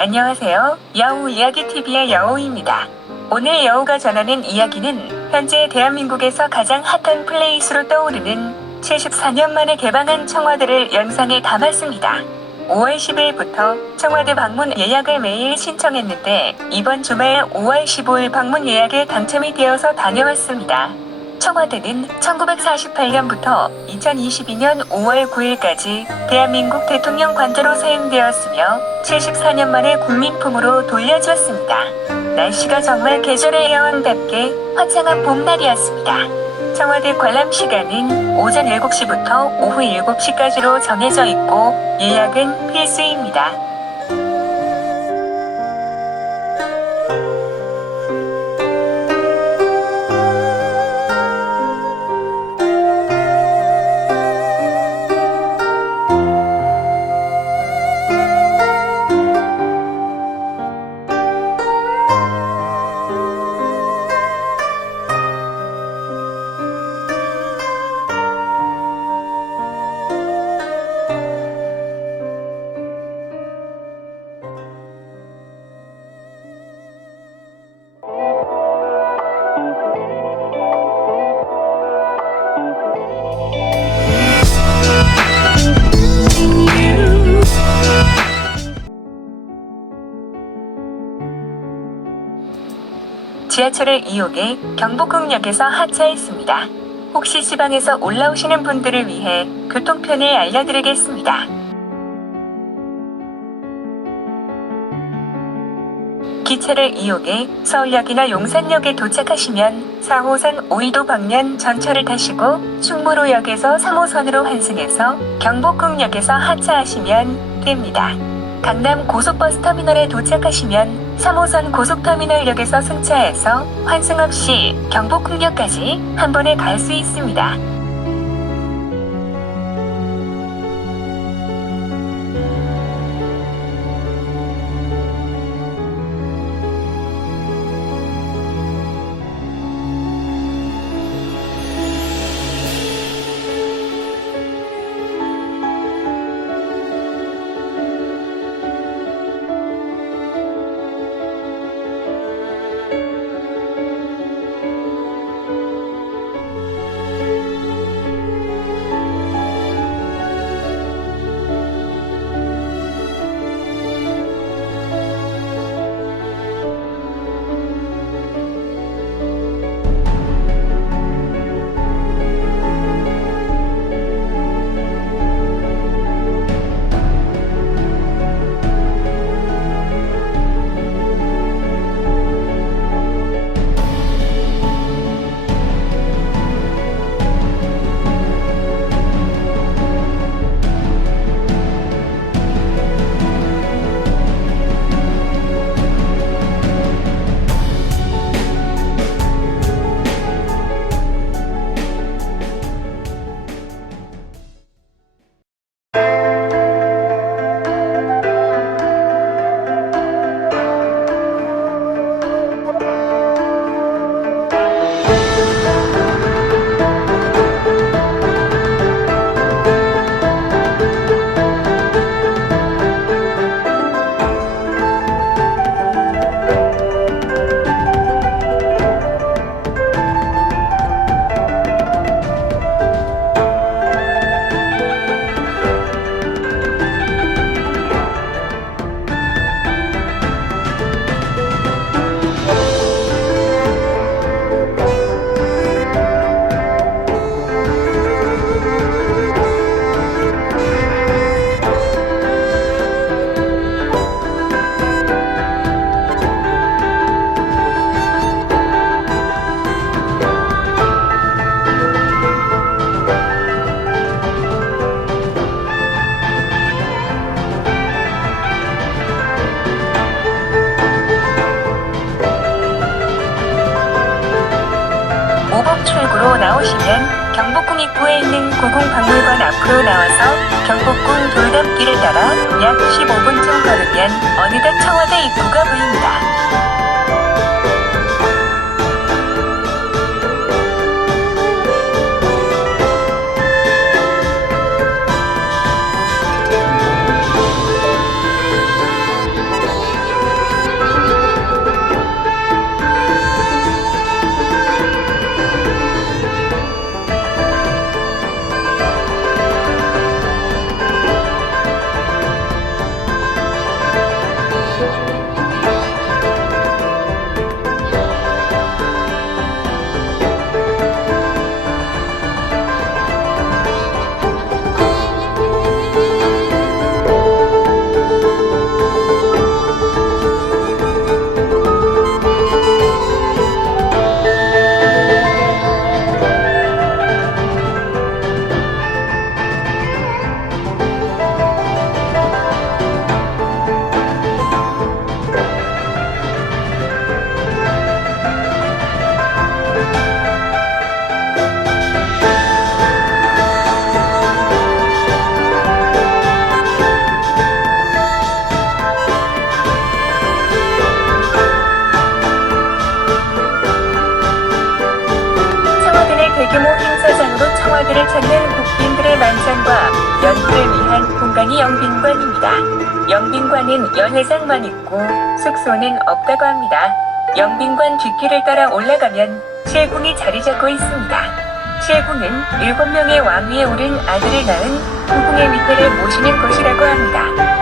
안녕하세요. 여우 이야기TV의 여우입니다. 오늘 여우가 전하는 이야기는 현재 대한민국에서 가장 핫한 플레이스로 떠오르는 74년 만에 개방한 청와대를 영상에 담았습니다. 5월 10일부터 청와대 방문 예약을 매일 신청했는데 이번 주말 5월 15일 방문 예약에 당첨이 되어서 다녀왔습니다. 청와대는 1948년부터 2022년 5월 9일까지 대한민국 대통령 관저로 사용되었으며 74년 만에 국민품으로 돌려주었습니다. 날씨가 정말 계절의 여왕답게 화창한 봄날이었습니다. 청와대 관람 시간은 오전 7시부터 오후 7시까지로 정해져 있고 예약은 필수입니다. 지하철을 이용해 경복궁역에서 하차했습니다. 혹시 지방에서 올라오시는 분들을 위해 교통편을 알려드리겠습니다. 기차를 이용해 서울역이나 용산역에 도착하시면 4호선 5위도 방면 전철을 타시고 충무로역에서 3호선으로 환승해서 경복궁역에서 하차하시면 됩니다. 강남 고속버스 터미널에 도착하시면 3호선 고속터미널역에서 승차해서 환승 없이 경복궁역까지 한 번에 갈 수 있습니다. 출구로 나오시면 경복궁 입구에 있는 고궁박물관 앞으로 나와서 경복궁 돌담길을 따라 약 15분쯤 걸으면 어느덧 청와대 입구가 보입니다. 공간이 영빈관입니다. 영빈관은 연회장만 있고 숙소는 없다고 합니다. 영빈관 뒷길을 따라 올라가면 칠궁이 자리 잡고 있습니다. 칠궁은 7명의 왕위에 오른 아들을 낳은 후궁의 위태를 모시는 곳이라고 합니다.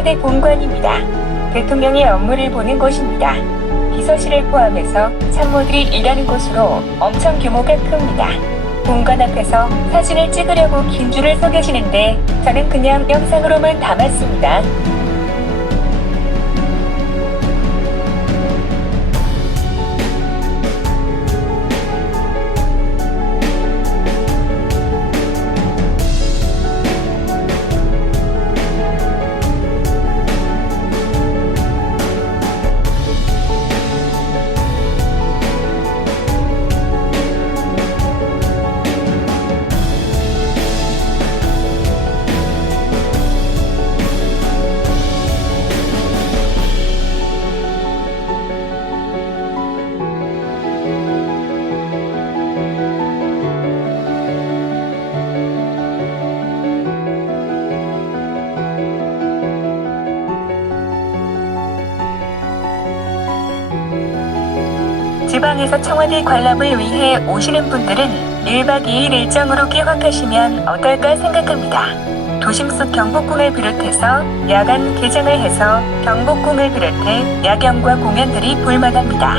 청와대 본관입니다. 대통령의 업무를 보는 곳입니다. 비서실을 포함해서 참모들이 일하는 곳으로 엄청 규모가 큽니다. 본관 앞에서 사진을 찍으려고 긴 줄을 서 계시는데 저는 그냥 영상으로만 담았습니다. 지방에서 청와대 관람을 위해 오시는 분들은 1박 2일 일정으로計劃하시면 어떨까 생각합니다. 도심 속 경복궁을 비롯해서 야간 개장을 해서 경복궁을 비롯해 야경과 공연들이 볼만합니다.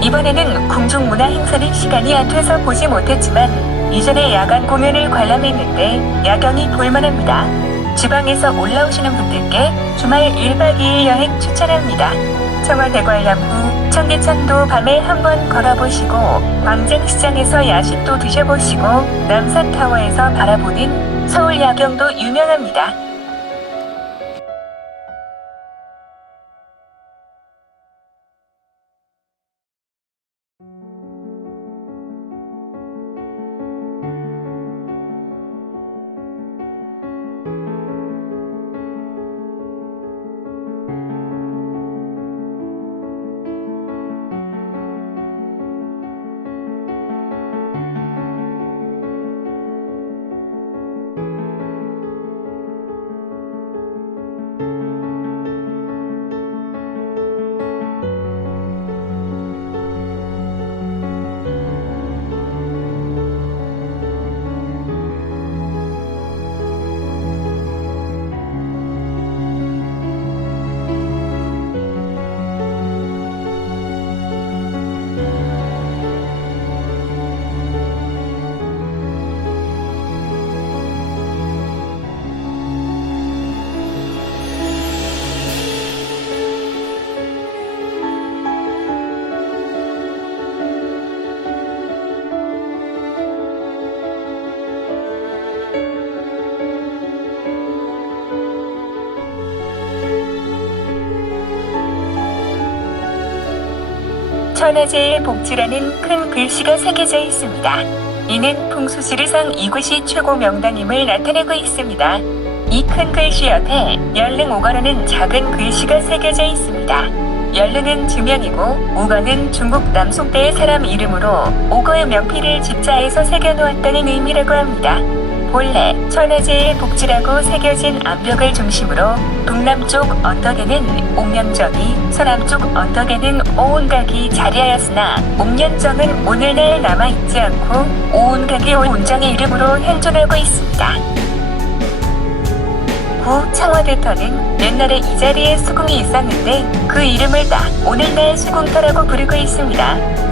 이번에는 궁중문화 행사는 시간이 안 돼서 보지 못했지만 이전에 야간 공연을 관람했는데 야경이 볼만합니다. 지방에서 올라오시는 분들께 주말 1박 2일 여행 추천합니다. 청와대 관람 후 청계천도 밤에 한번 걸어보시고 광장시장에서 야식도 드셔보시고 남산타워에서 바라보는 서울 야경도 유명합니다. 천하제일 복지라는 큰 글씨가 새겨져 있습니다. 이는 풍수지리상 이곳이 최고 명당임을 나타내고 있습니다. 이 큰 글씨 옆에 열릉 오거라는 작은 글씨가 새겨져 있습니다. 열릉은 지명이고 오거는 중국 남송대의 사람 이름으로 오거의 명필을 집자에서 새겨놓았다는 의미라고 합니다. 본래 천하제일 복지라고 새겨진 암벽을 중심으로 동남쪽 언덕에는 옥년정이, 서남쪽 언덕에는 오온각이 자리하였으나 옥년정은 오늘날 남아있지 않고 오온각이 오온정의 이름으로 현존하고 있습니다. 구 창화대터는 옛날에 이 자리에 수궁이 있었는데 그 이름을 따 오늘날 수궁터라고 부르고 있습니다.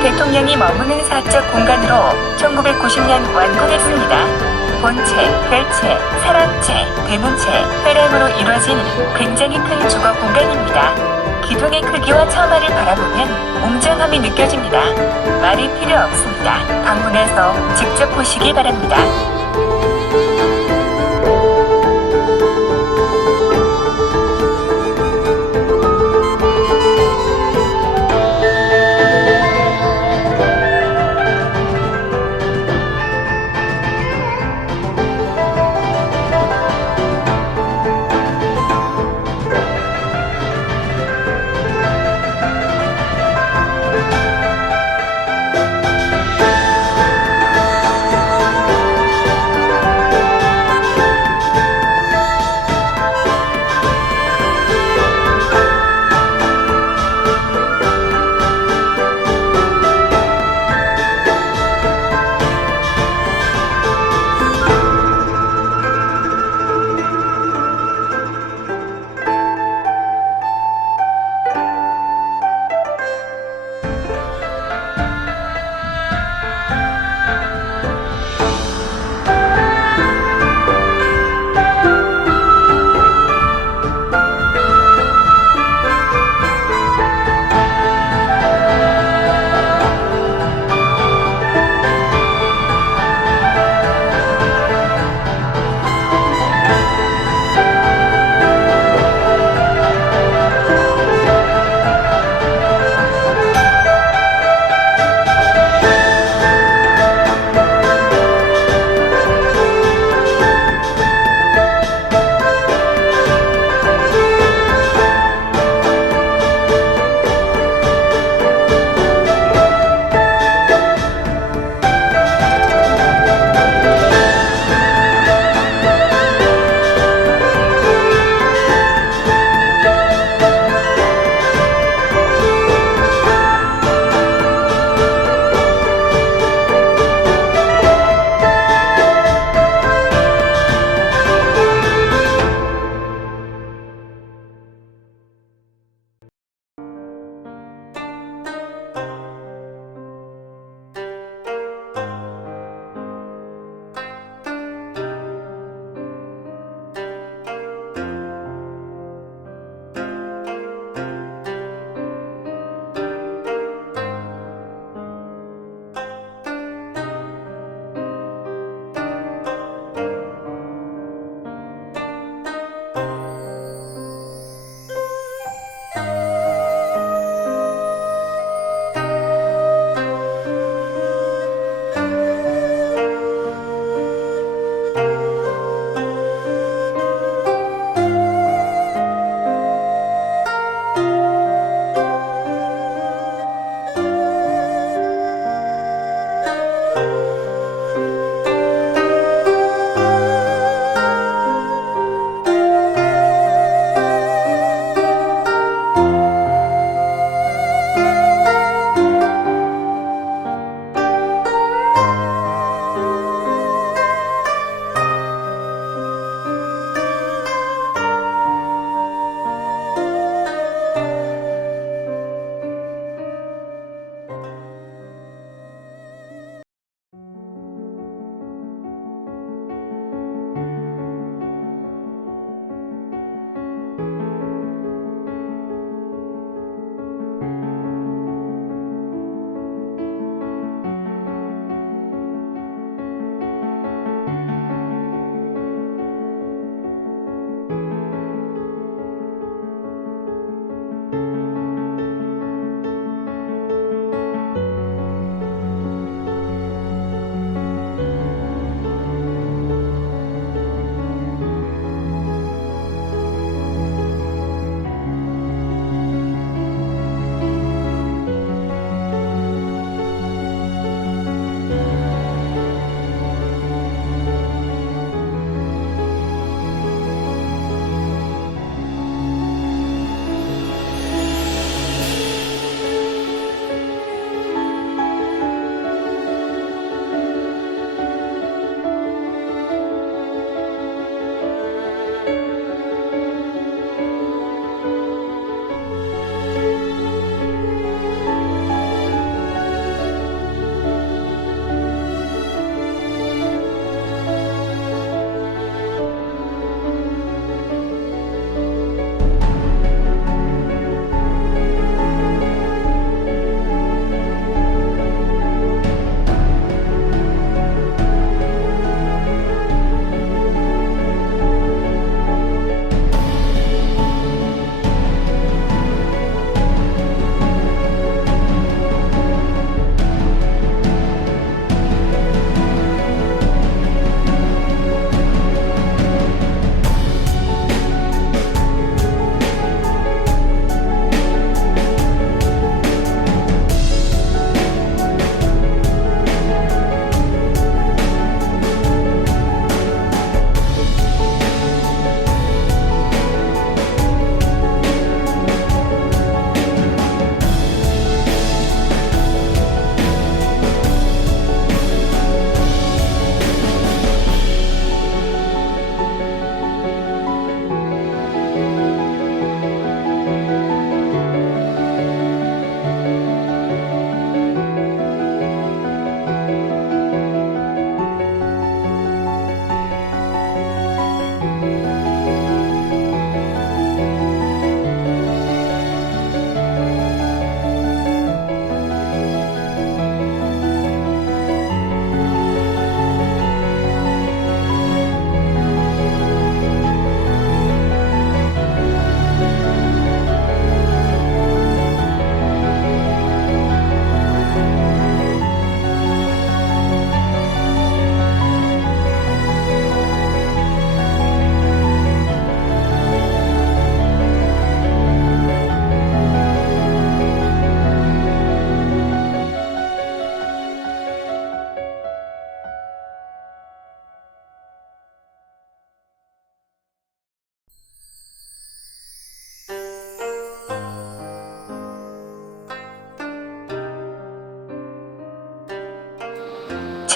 대통령이 머무는 사적 공간으로 1990년 완공했습니다. 본체, 별체, 사랑체, 대문체, 회랑으로 이루어진 굉장히 큰 주거 공간입니다. 기둥의 크기와 처마를 바라보면 웅장함이 느껴집니다. 말이 필요 없습니다. 방문해서 직접 보시기 바랍니다.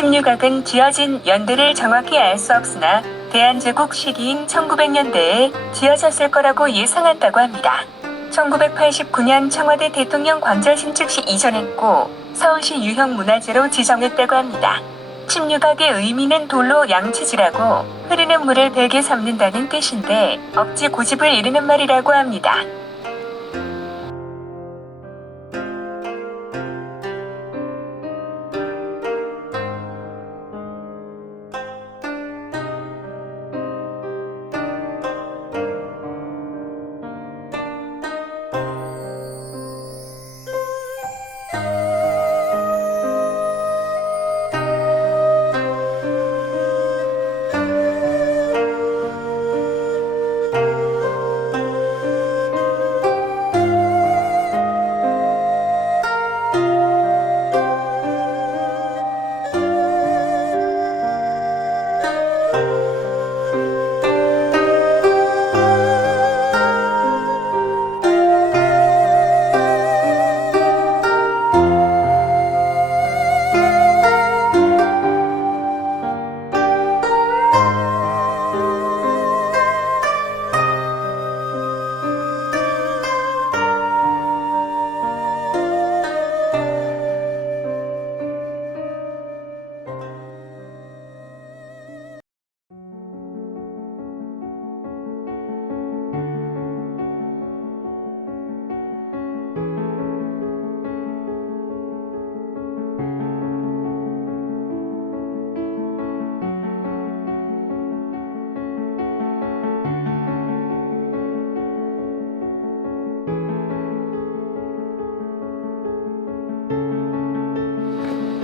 침류각은 지어진 연대를 정확히 알 수 없으나 대한제국 시기인 1900년대에 지어졌을 거라고 예상한다고 합니다. 1989년 청와대 대통령 관저 신축 시 이전했고 서울시 유형 문화재로 지정했다고 합니다. 침류각의 의미는 돌로 양치질하고 흐르는 물을 베게 삼는다는 뜻인데 억지 고집을 이르는 말이라고 합니다.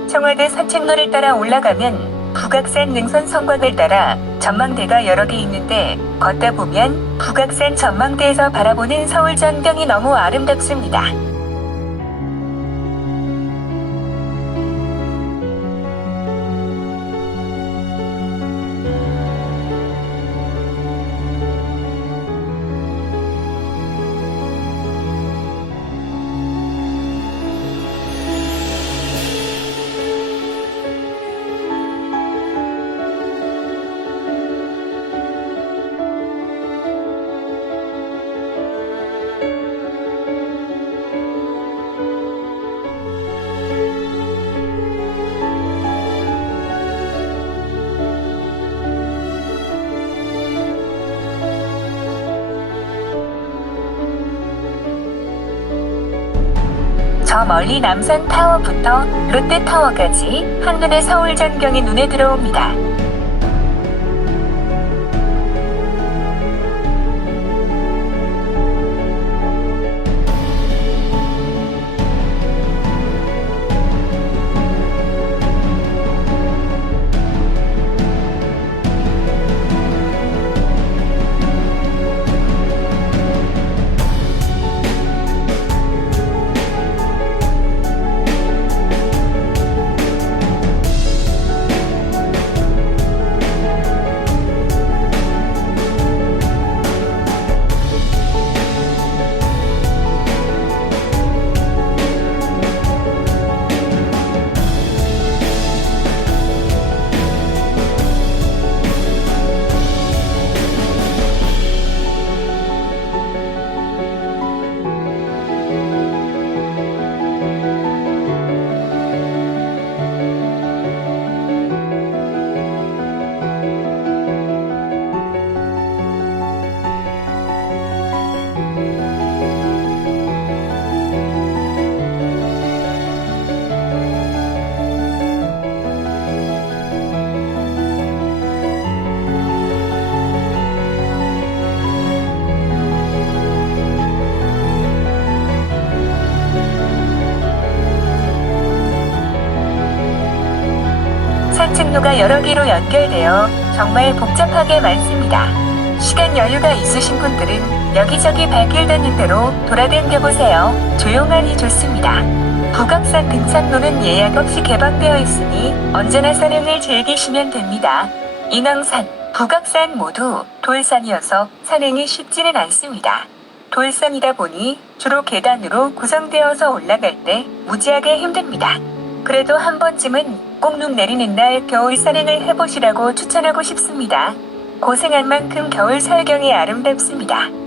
청와대 산책로를 따라 올라가면 북악산 능선 성곽을 따라 전망대가 여러 개 있는데 걷다 보면 북악산 전망대에서 바라보는 서울 전경이 너무 아름답습니다. 저 멀리 남산타워부터 롯데타워까지 한눈에 서울 전경이 눈에 들어옵니다. 산책로가 여러 개로 연결되어 정말 복잡하게 많습니다. 시간 여유가 있으신 분들은 여기저기 발길 닿는 대로 돌아다녀 보세요. 조용하니 좋습니다. 북악산 등산로는 예약 없이 개방되어 있으니 언제나 산행을 즐기시면 됩니다. 인왕산, 북악산 모두 돌산이어서 산행이 쉽지는 않습니다. 돌산이다 보니 주로 계단으로 구성되어서 올라갈 때 무지하게 힘듭니다. 그래도 한 번쯤은 꼭 눈 내리는 날 겨울 산행을 해보시라고 추천하고 싶습니다. 고생한 만큼 겨울 설경이 아름답습니다.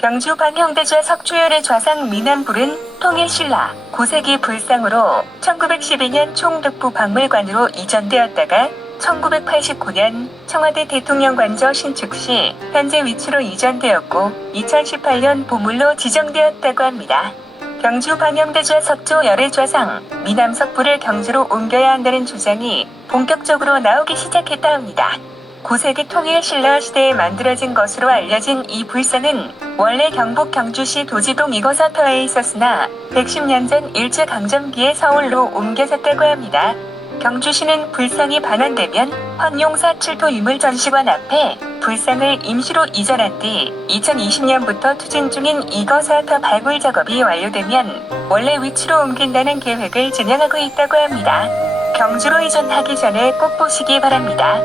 경주 방형대좌 석주열의 좌상 미남불은 통일신라 9세기 불상으로 1912년 총독부 박물관으로 이전되었다가 1989년 청와대 대통령관저 신축 시 현재 위치로 이전되었고 2018년 보물로 지정되었다고 합니다. 경주 방형대좌 석조열의 좌상 미남석불을 경주로 옮겨야 한다는 주장이 본격적으로 나오기 시작했다 합니다. 9세기 통일신라 시대에 만들어진 것으로 알려진 이 불상은 원래 경북 경주시 도지동 이거사터에 있었으나 110년 전 일제강점기에 서울로 옮겨졌다고 합니다. 경주시는 불상이 반환되면 황용사 칠토유물 전시관 앞에 불상을 임시로 이전한 뒤 2020년부터 투쟁 중인 이거사터 발굴 작업이 완료되면 원래 위치로 옮긴다는 계획을 진행하고 있다고 합니다. 경주로 이전하기 전에 꼭 보시기 바랍니다.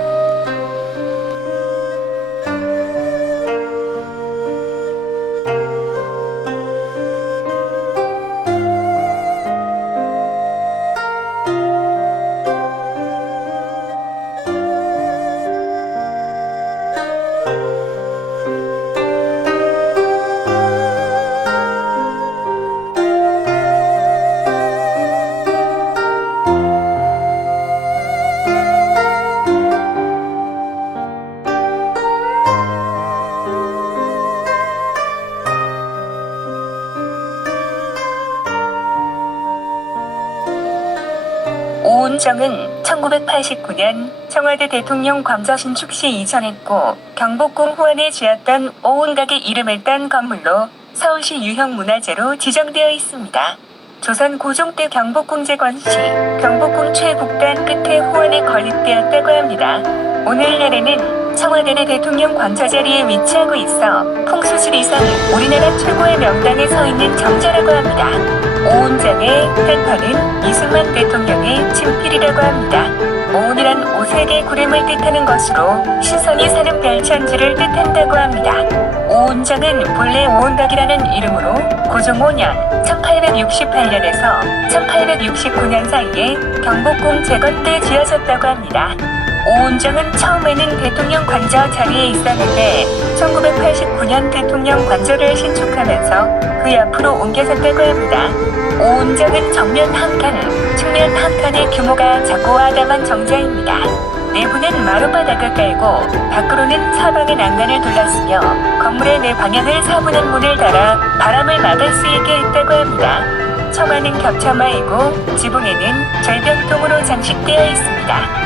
오은정은 1989년 청와대 대통령 광저 신축 시 이전했고 경복궁 후안에 지었던 오은각의 이름을 딴 건물로 서울시 유형문화재로 지정되어 있습니다. 조선 고종 때 경복궁 재건 시 경복궁 최북단 끝에 후안에 건립되었다고 합니다. 오늘날에는 청와대 내 대통령 광저 자리에 위치하고 있어 풍수지리상 우리나라 최고의 명당에 서 있는 정자라고 합니다. 오은장의 한편은 이승만 대통령의 친필이라고 합니다. 오은이란 오색의 구름을 뜻하는 것으로 신선이 사는 별천지를 뜻한다고 합니다. 오은장은 본래 오은각이라는 이름으로 고종 5년 1868년에서 1869년 사이에 경복궁 재건 때 지어졌다고 합니다. 오은정은 처음에는 대통령 관저 자리에 있었는데 1989년 대통령 관저를 신축하면서 그 옆으로 옮겨졌다고 합니다. 오은정은 정면 한 칸, 측면 한 칸의 규모가 작고 아담한 정자입니다. 내부는 마룻바닥을 깔고 밖으로는 사방의 난간을 둘렀으며 건물의 내 방향을 사분한 문을 달아 바람을 막을 수 있게 했다고 합니다. 처마는 겹처마이고 지붕에는 절벽동으로 장식되어 있습니다.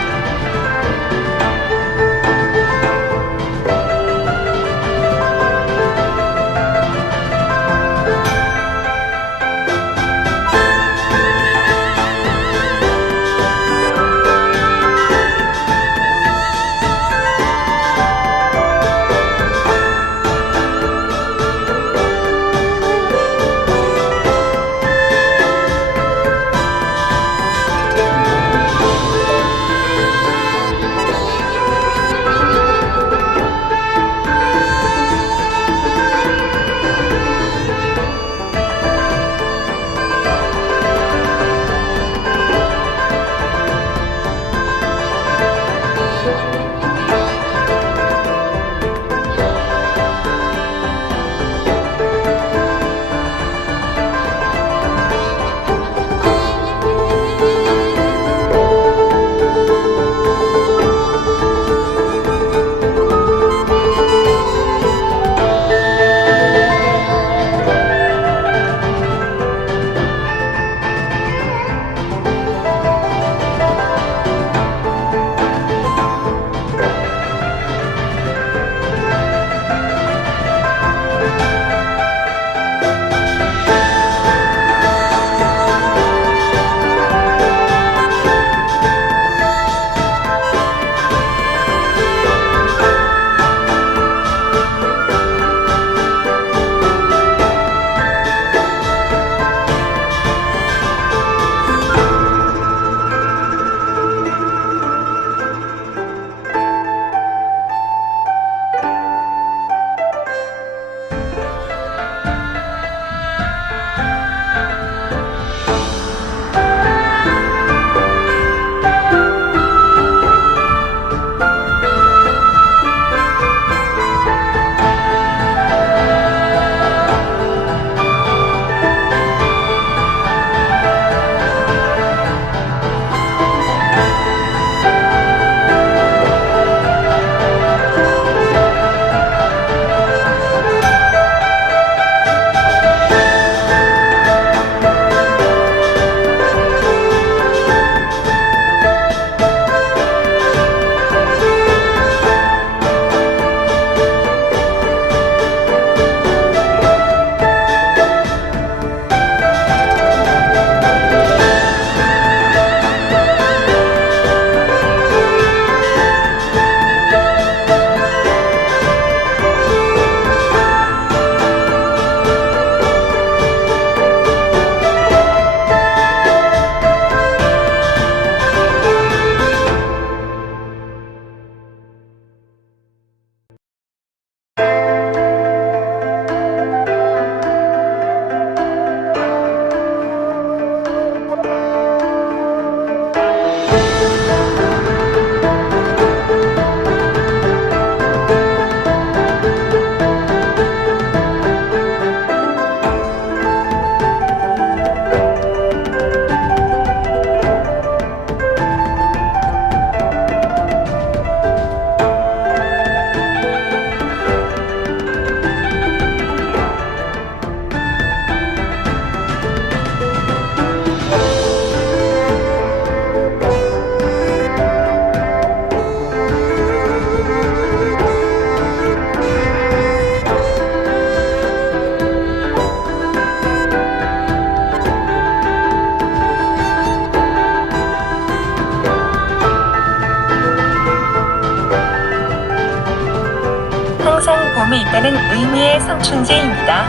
봄이 있다는 의미의 성춘제입니다.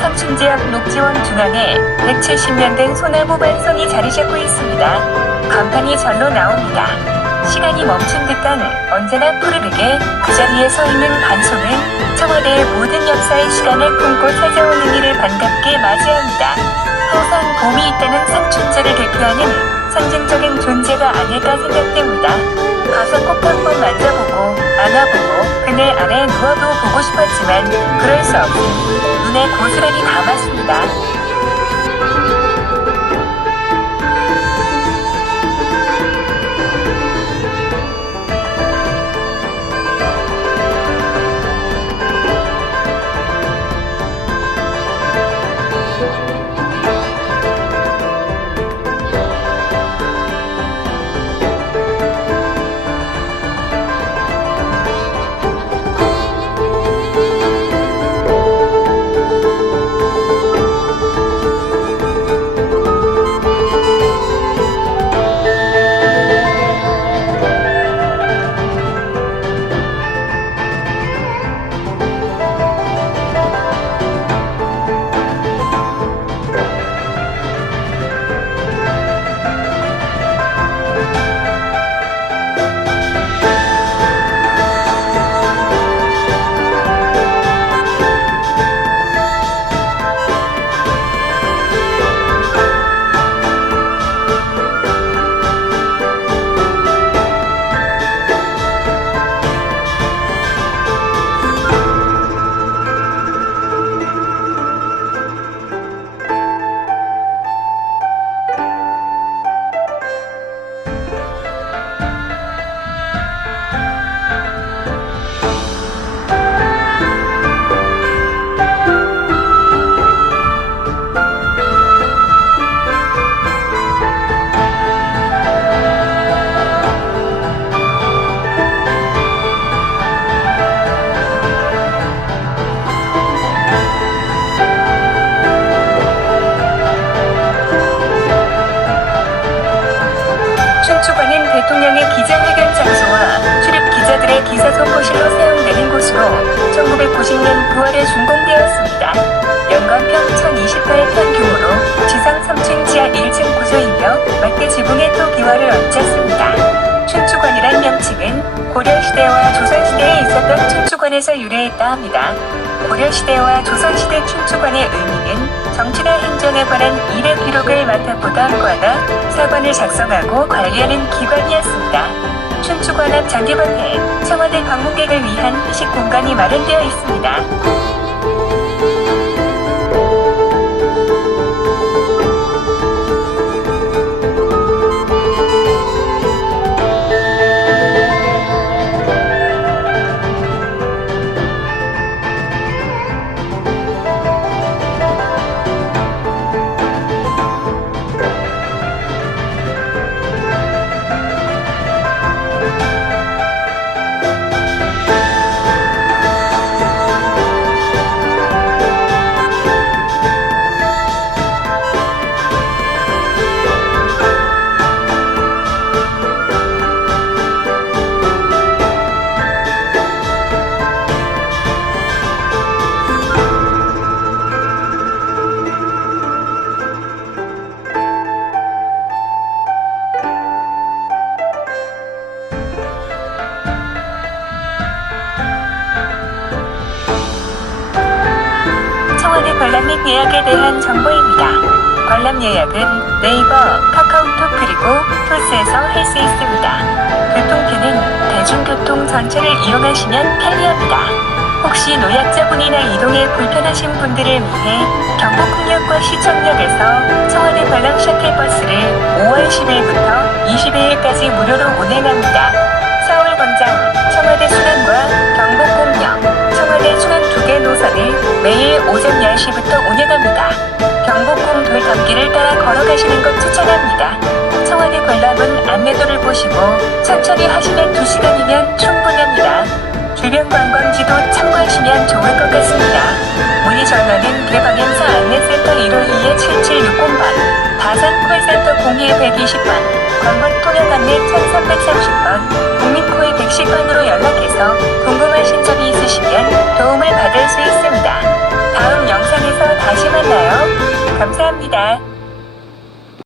성춘제 앞 녹지원 중앙에 170년 된 소나무 반송이 자리 잡고 있습니다. 간판이 절로 나옵니다. 시간이 멈춘 듯한 언제나 푸르르게 그 자리에 서 있는 반송은 청와대의 모든 역사의 시간을 품고 찾아오는 이를 반갑게 맞이합니다. 항상 봄이 있다는 성춘제를 대표하는 상징적인 존재가 아닐까 생각됩니다. 가서 꼭 한번 만져보고 안아보고 그늘 아래 누워도 보고 싶었지만 그럴 수 없으니 눈에 고스란히 담았습니다. 춘추관은 대통령의 기자회견 장소와 출입 기자들의 기사 선고실로 사용되는 곳으로 1990년 9월에 준공되었습니다. 연간평 1028평 규모로 지상 3층 지하 1층 구조이며 막대 지붕의 토기와를 얹혔습니다. 춘추관이란 명칭은 고려시대와 조선시대에 있었던 춘추관에서 유래했다 합니다. 고려시대와 조선시대 춘추관의 의미는 정치나 행정에 관한 일의 기록을 맡아보던 과나 사관을 작성하고 관리하는 기관이었습니다. 춘추관 앞 잔디밭에 청와대 방문객을 위한 회식 공간이 마련되어 있습니다. 청와대 관람 및 예약에 대한 정보입니다. 관람 예약은 네이버, 카카오톡 그리고 토스에서 할 수 있습니다. 교통편은 대중교통 전체를 이용하시면 편리합니다. 혹시 노약자분이나 이동에 불편하신 분들을 위해 경복궁역과 시청역에서 청와대 관람 셔틀버스를 5월 10일부터 22일까지 무료로 운행합니다. 서울광장, 청와대 순환과 경복궁역, 청와대 순환 2개 노선을 매일 오전 10시부터 운행합니다. 경복궁 돌담길을 따라 걸어가시는 것 추천합니다. 청와대 관람은 안내도를 보시고 천천히 하시면 2시간이면 충분합니다. 주변 관광지도 참고하시면 좋을 것 같습니다. 문의 전화는 개방행사 안내센터 152-7760번, 다산 콜센터 01-120번, 관광 통역 안내 1330번,